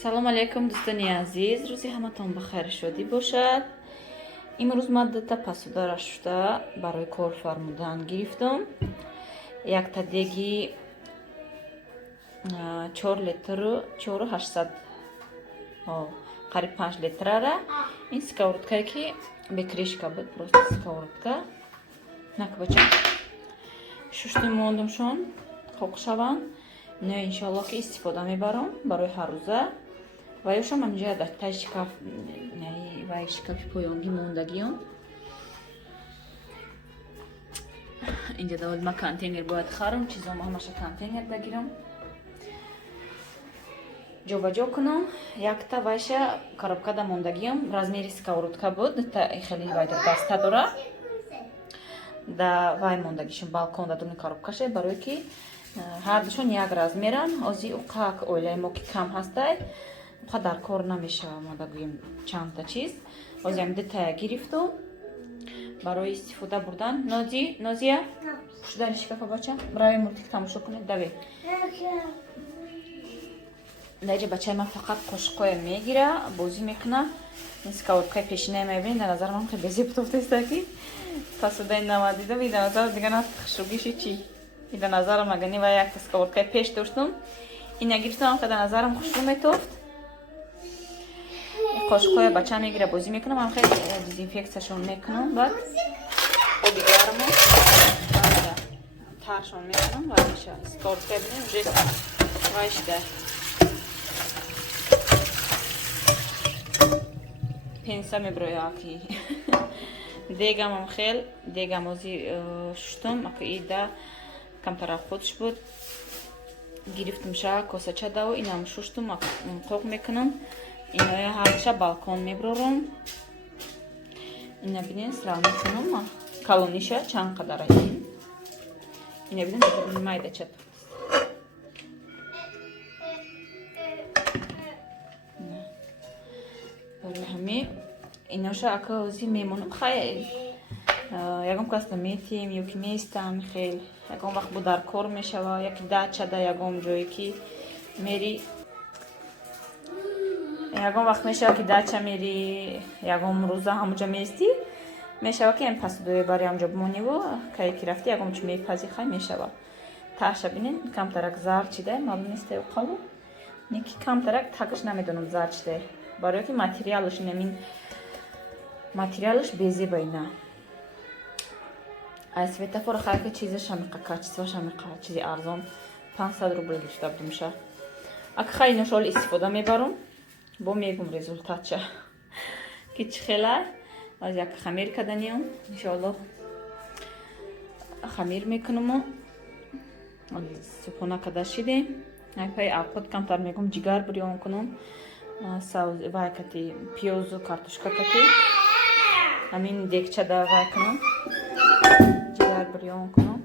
салом алейкум дӯстони азиз, рӯзи ҳаматон бахайр шодӣ бошад. имрӯз маддата пасударо шуда барои кор фармудан гирифтам. Якта деги 4 литру 4800 қариб 5 литрара ин сковородкае ки бекришка буд, просто сковородка накбача шуштум мондумшон хоқ шаванд. ино иншаллоҳ ки истифода мебарам барои ҳар рӯза. ва ёшам амҷа дар тай шкаф, вай шкафи поёнги мондагиён. инҷа даводи ма контейнер бояд харам, чизом ҳамаша контейнер дагирам. ҷобаҷо кунам. Якта вайша коробкада мондагиём, размери сковородка буд, хеле вайда даста дора. Да вай мондагишон балконда дуни коробкаше, барое ки ҳардушон як размеран. Ози уқак оилаи мо ки кам ҳастай, уқа дар кор намешава, мо дагӯем чандта чиз. Ози ҳам дитая гирифтум барои истифода бурдан. Нозия пушдари шкафа бача браве мультик тамошо кунед. даве даҷа бачаи ман фақат қошиқҳоя мегира, бозӣ мекуна. ин сковородкаи пешинаи мебинед, дар назар ман хеле зебтофтеста ки пасудаи навадидам. И дар назар дига на хушругиши чи и дар назарам агани ва як сковородкаи пеш доштум. ина гирифтам ки дар назарам хушрӯ метофт. қошиқҳоя бача мегира, бозӣ мекунам. ам хеле дезинфексияшон мекунам. баъд оби гармо таршон мекунам. ва меша сковородкаи бинем уже вайшда пенса меброя ки дегамам хел дегам ози шуштум ака ида камтара худш буд. гирифтум ша косача даво инам шуштум қоқ мекунам. иноя ҳарша балкон меброрам. ина бинен срав мекунам калониша чанд қадара ина бинен майдача барои ҳами иноша ака ози мемонам. хай ягон каста метем ё ки местам хел ягон вақт бу дар кор мешава, яки дачада ягон ҷое ки мери, ягон вақт мешава ки дача мери, ягон рӯза ҳамуҷа мести, мешава ки ин пасудое бари ҳамҷа бимониву кае ки рафти ягон чӣ мепази хай мешава. таъша бинен камтарак зар чидай маълум нестаю қаву неки камтарак тагш намедонам зар чидай, барое ки материалаш намин материалаш безеба. ина ай светофор хайка чизаша меқа качестваша меқа чизи арзон 500 рубл гишта будимша. ак хай иношол истифода мебарам, бо мегум результатша ки чихела. аз як хамир каданиям иншаллоҳ хамир мекунам. супона када шидем. якпай авқот камтар мегум ҷигар бирён кунам. вай кати пиёзу картошка кати ҳамин дегчада вай кунам, ҷигар бирён кунам.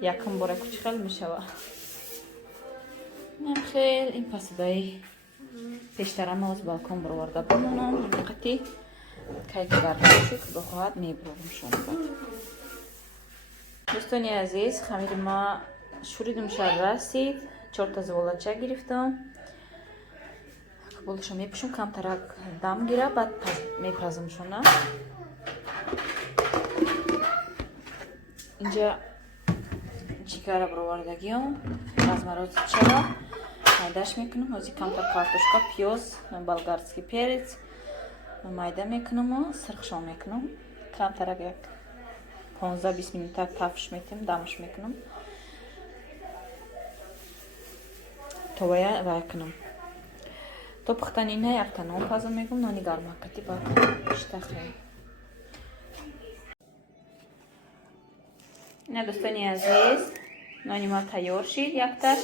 якум бора чихел мешава. ман хел ин пасудаи пештарама оз балкон бароварда бимонам. қати кай гармошу ки бихоҳад мебурорумшон. дӯстони азиз, хамири ма шӯридумша расид. 4 зволача гирифтам. болашо мепӯшам камтарак дам гира, баъд мепазамшона. инҷа ҷигара баровардагиём размарозичава майдаш мекунам. ози камтар картошка, пиёз, болгарский перец майда мекунам, сирхшон мекунам. камтарак як 15-20 минута тафш метем, дамш мекунам. товая вай кунам. то пухтани на якта нон паза мегум, нони гармакати баъд штахе. ина дӯстони азиз, нони ма тайёр шид якташ.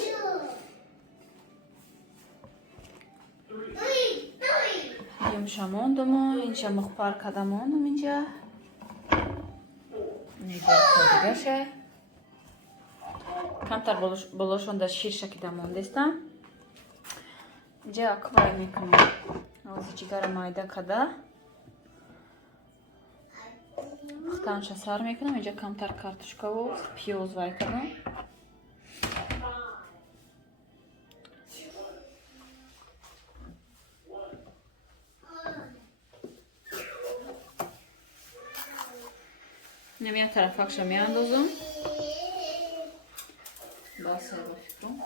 юмша мондумо, инҷа мухпар када мондум. инҷа недигаша камтар болошонда ширша кида мондестам. инҷа аквай мекунам. ози ҷигара майда када пухтанша сар мекунам. инҷа камтар картошкаву пиёз вай кунам. инҷа ҷигара майда када пухтанша сар мекунам. инҷа камтар картошкаву пиёз вай кунам. инҷа камтар сар мекунам. инҷа камтар картошкаву пиёз вай кунам. инҷа камтар картошкаву пиёз вай кунам. نمیاد طرفکش رو میاندازم با سرو فکرم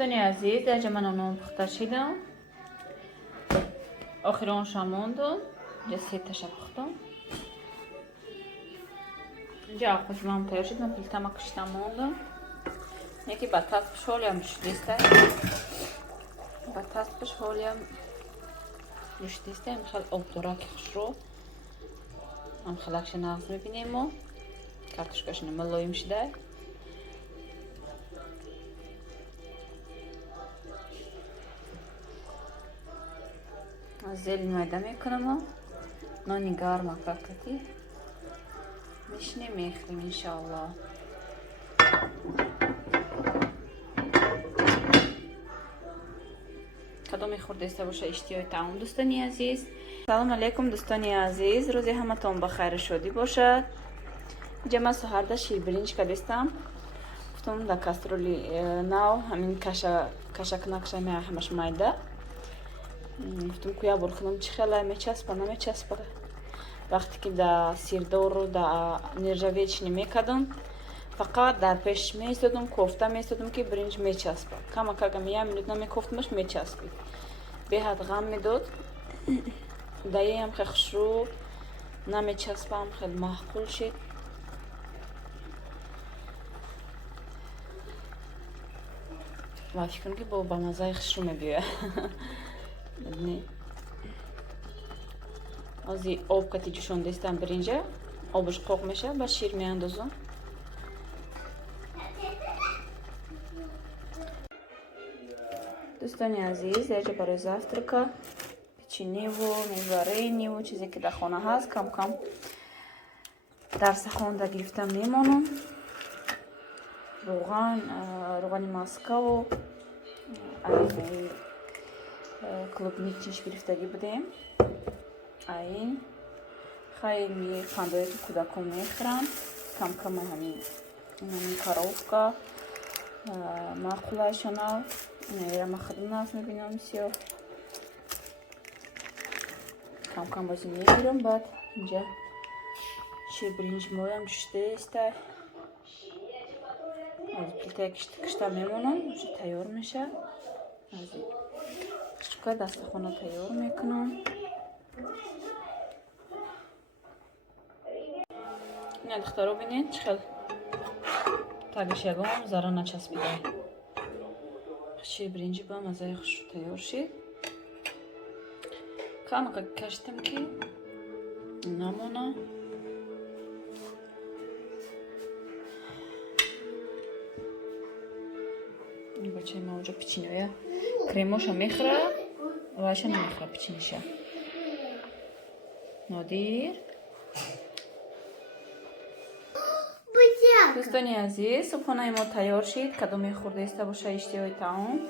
دوستانی عزیز در جمع نام پخته شدم آخر آن شماندم اینجا 3 تاشا پختم اینجا آخوشم هم تیار شد من پلتم کشتم موندم یکی با تست شولیم شدیسته با تست شولیم شدیسته میخواد آب دورا کخش رو هم خلاقش نغز میبینیم و کارتشکاش نملایم شده زیل میده میکنم و نانی گرم فقطی میشنی میخریم انشالله کدوم خورده است باشه اشتیای تمام دوستانی عزیز. سلام علیکم دوستانی عزیز، روزی همتون بخیر شدی باشد. اینجا من سهرده شیر برنج کردم، گفتم در کاسترولی ناو همین کشک نقشه می همش مایده، گفتم که یا برخونم چخله میچسبه نمیچسبه. وقتی که در سیردار رو در نرجویچ نمیکردم فقط در پیش میستادم کوفته میستادم که برنج میچسبه. کم کم یه منوت نمیکفتمش میچسبید، به حد غم میداد. دایی هم خیلی خوشرو نمیچسبه، هم خیلی معقول شد. و فکر کنم که با مزه خوشرو میبیه. از این آب که جوشان دستم برنجه آبش قوق میشه، با شیر میاندازم. دوستانی عزیز، اینجا برای завтрака печенье و چیزی که در خانه هست کم کم در سخونده گرفتم میمونم. روغن ماسکا و این клубничнич گرفتگی بودیم. این خیلی خنده تو کودکان میخورم. کم کم همین коровка معقولشونه میرم خدمت ناس میبینم سیاه کم کم بازی میگیرم. بعد اینجا شیر برنج مویم جشته است، از پلیته کشته میمونم вже تیار میشه. از این شکر دست خونه تیار میکنم. این دخترو بینید چخل تاگش یگم زارا نچسبیده. شیر برنجی با مزه خوش تیار شد. کم کشتم که نمونه. این بچه ما اونجا پیچینیه کریماشو میخوره و هاشو نمیخوره پیچینیشه. نادیر دوستانی عزیز، صبحانه ما تیار شد. کدوم خورده است باشه اشتیای تمام.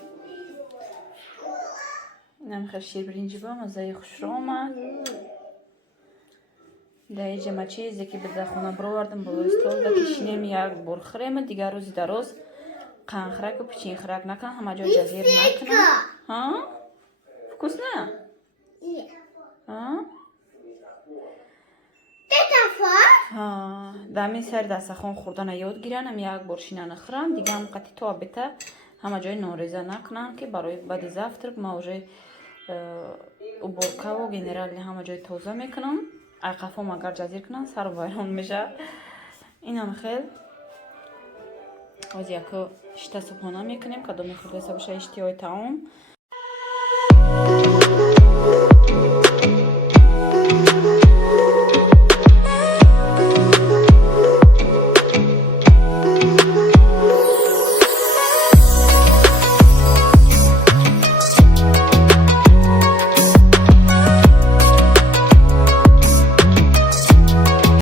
نمیخواد شیر برنجی با مزه خوش را آمد. در اینجا ما چیزی که به خونه بروردم بالا استال دا کشینیم یک بار خوریم، دیگر روزی در روز قنخرک و پیچین خرک نکن، همه جا جزیر نکنم. ها؟ فکوس نه؟ ها؟ دمی سر دست خون خوردن یاد گیرن، یک بار شینه نخورن، دیگه هم قطعی تو آبیته همه جای نوریزه نکنن که برای بعد завтрак ما уже уборка و گنرالی همه جای توزه میکنم. قفام اگر جزیر کنن سر وایران میشه. این هم خیلی از یکو شتا صبحانه میکنیم. کدوم خورده باشه اشتیای تمام.